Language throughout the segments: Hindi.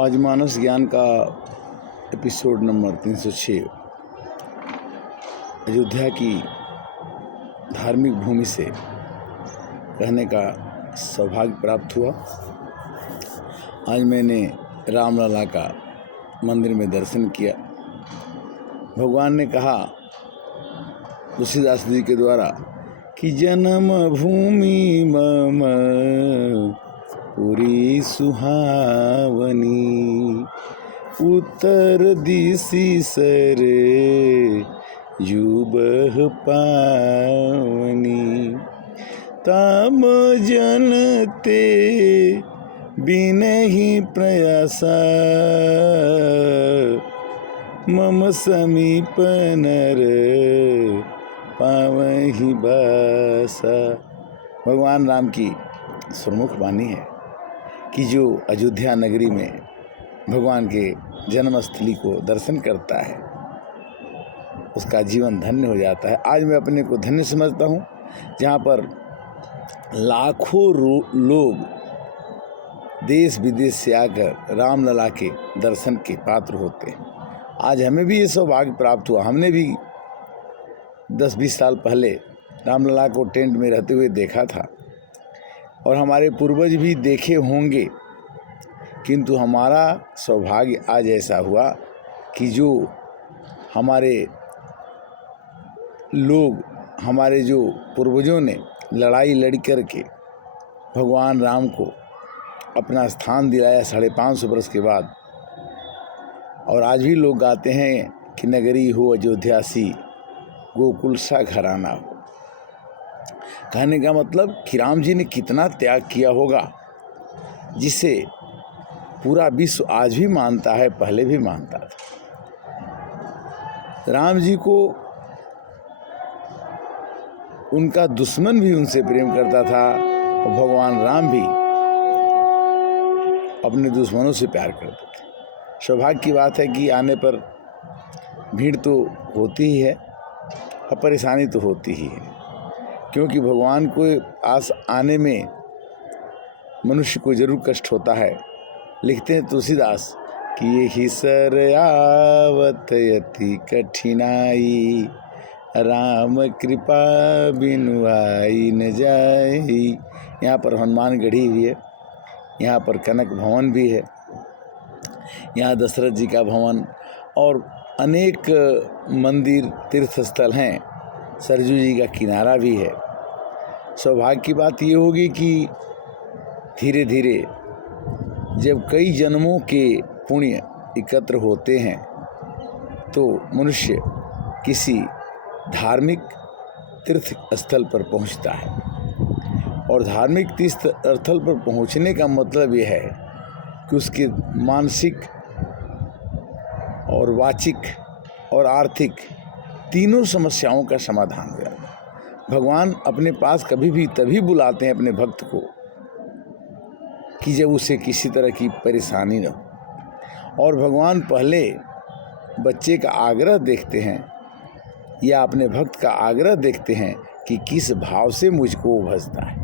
आज मानस ज्ञान का एपिसोड नंबर 306 अयोध्या की धार्मिक भूमि से रहने का सौभाग्य प्राप्त हुआ। आज मैंने रामलला का मंदिर में दर्शन किया। भगवान ने कहा तुलसीदास जी के द्वारा कि जन्म भूमि मम पुरी सुहावनी, उत्तर दिशि सर युबह पावनी, तम जनते बिनहि प्रयासा, मम समीप नर पावहि बासा। भगवान राम की सुरमुख वाणी है कि जो अयोध्या नगरी में भगवान के जन्मस्थली को दर्शन करता है उसका जीवन धन्य हो जाता है। आज मैं अपने को धन्य समझता हूँ जहाँ पर लाखों लोग देश विदेश से आकर रामलला के दर्शन के पात्र होते हैं। आज हमें भी ये सौभाग्य प्राप्त हुआ। हमने भी 10-20 साल पहले रामलला को टेंट में रहते हुए देखा था और हमारे पूर्वज भी देखे होंगे, किंतु हमारा सौभाग्य आज ऐसा हुआ कि जो हमारे लोग, हमारे जो पूर्वजों ने लड़ाई लड़ कर के भगवान राम को अपना स्थान दिलाया 550 वर्ष के बाद, और आज भी लोग गाते हैं कि नगरी हो अयोध्या सी, गोकुल सा घराना हो। कहने का मतलब कि राम जी ने कितना त्याग किया होगा जिसे पूरा विश्व आज भी मानता है, पहले भी मानता था। राम जी को उनका दुश्मन भी उनसे प्रेम करता था और भगवान राम भी अपने दुश्मनों से प्यार करते थे। सौभाग्य की बात है कि आने पर भीड़ तो होती ही है और परेशानी तो होती ही है, क्योंकि भगवान को पास आने में मनुष्य को जरूर कष्ट होता है। लिखते हैं तुलसीदास कि यही सर आवत यति कठिनाई, राम कृपा बिनु आई न जाई। यहाँ पर हनुमान गढ़ी भी है, यहाँ पर कनक भवन भी है, यहाँ दशरथ जी का भवन और अनेक मंदिर तीर्थ स्थल हैं। सरजू जी का किनारा भी है। सौभाग्य की बात ये होगी कि धीरे धीरे जब कई जन्मों के पुण्य एकत्र होते हैं तो मनुष्य किसी धार्मिक तीर्थ स्थल पर पहुंचता है, और धार्मिक तीर्थ स्थल पर पहुंचने का मतलब ये है कि उसके मानसिक और वाचिक और आर्थिक तीनों समस्याओं का समाधान हो जाता है। भगवान अपने पास कभी भी तभी बुलाते हैं अपने भक्त को कि जब उसे किसी तरह की परेशानी न हो, और भगवान पहले बच्चे का आग्रह देखते हैं या अपने भक्त का आग्रह देखते हैं कि किस भाव से मुझको भजता है।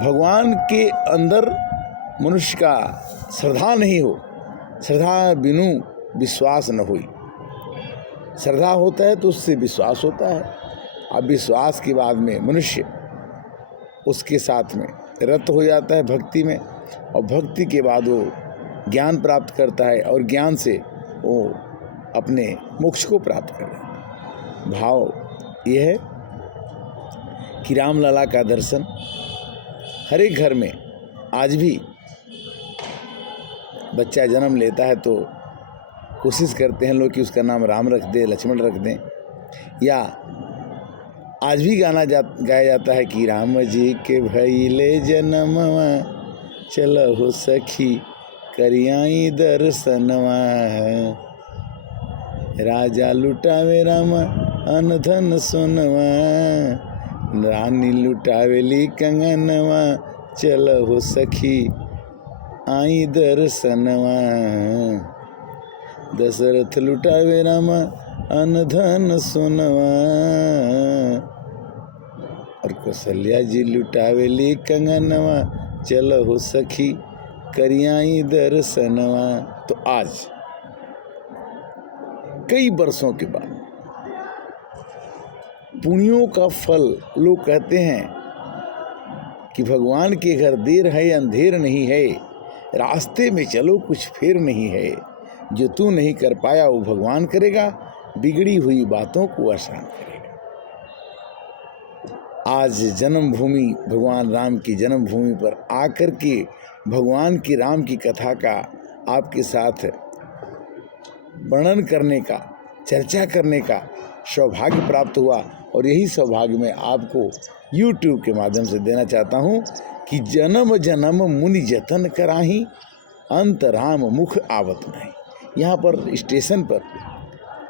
भगवान के अंदर मनुष्य का श्रद्धा नहीं हो, श्रद्धा बिनु विश्वास न हुई। श्रद्धा होता है तो उससे विश्वास होता है, अब विश्वास के बाद में मनुष्य उसके साथ में रत हो जाता है भक्ति में, और भक्ति के बाद वो ज्ञान प्राप्त करता है और ज्ञान से वो अपने मोक्ष को प्राप्त करता है। भाव ये है कि रामलला का दर्शन हर एक घर में आज भी बच्चा जन्म लेता है तो कोशिश करते हैं लोग कि उसका नाम राम रख दें, लक्ष्मण रख दें, या आज भी गाना गाया जाता है कि राम जी के भइले जन्मवा, चलहो सखी करियाई दर्शनवा, राजा लुटावे राम अन धन सोनवा, रानी लुटावेली कंगनवा, चलहो सखी आई दर्शनवा, दशरथ लुटावे राम अन धन सोनवा, और कौशल्या जी लुटावेली कंगनवा, चलहो सखी करियाई दर्शनवा। तो आज कई बरसों के बाद पुण्यों का फल, लोग कहते हैं कि भगवान के घर देर है अंधेर नहीं है, रास्ते में चलो कुछ फेर नहीं है, जो तू नहीं कर पाया वो भगवान करेगा, बिगड़ी हुई बातों को आसान करेगा। आज जन्मभूमि, भगवान राम की जन्मभूमि पर आकर के भगवान की राम की कथा का आपके साथ वर्णन करने का, चर्चा करने का सौभाग्य प्राप्त हुआ। और यही सौभाग्य मैं आपको YouTube के माध्यम से देना चाहता हूँ कि जन्म जन्म मुनि जतन कराही, अंत राम मुख आवत नहीं। यहाँ पर स्टेशन पर,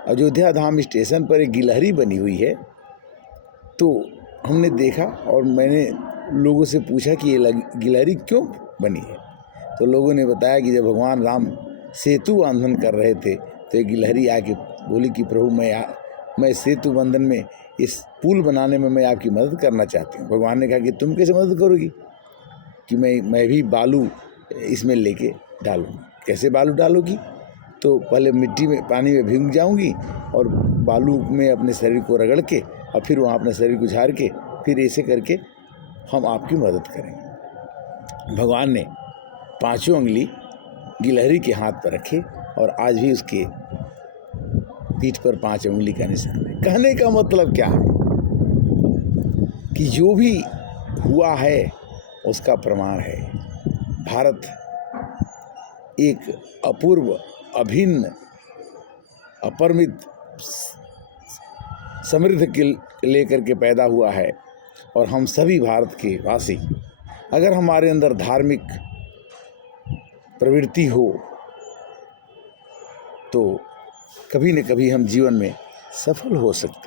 अयोध्या धाम स्टेशन पर एक गिलहरी बनी हुई है। तो हमने देखा और मैंने लोगों से पूछा कि ये गिलहरी क्यों बनी है। तो लोगों ने बताया कि जब भगवान राम सेतु बंधन कर रहे थे तो एक गिलहरी आके बोली कि प्रभु मैं सेतु बंधन में, इस पुल बनाने में मैं आपकी मदद करना चाहती हूँ। भगवान ने कहा कि तुम कैसे मदद करोगी? कि मैं भी बालू इसमें लेके डालूँगी। कैसे बालू डालोगी? तो पहले मिट्टी में, पानी में भीग जाऊँगी और बालू में अपने शरीर को रगड़ के और फिर वहाँ अपने शरीर को झाड़ के फिर ऐसे करके हम आपकी मदद करेंगे। भगवान ने 5 उंगली गिलहरी के हाथ पर रखे और आज भी उसके पीठ पर 5 उंगली का निशान है। कहने का मतलब क्या है कि जो भी हुआ है उसका प्रमाण है। भारत एक अपूर्व, अभिन्न, अपरिमित समृद्ध के लेकर के पैदा हुआ है। और हम सभी भारत के वासी, अगर हमारे अंदर धार्मिक प्रवृत्ति हो तो कभी न कभी हम जीवन में सफल हो सकते हैं।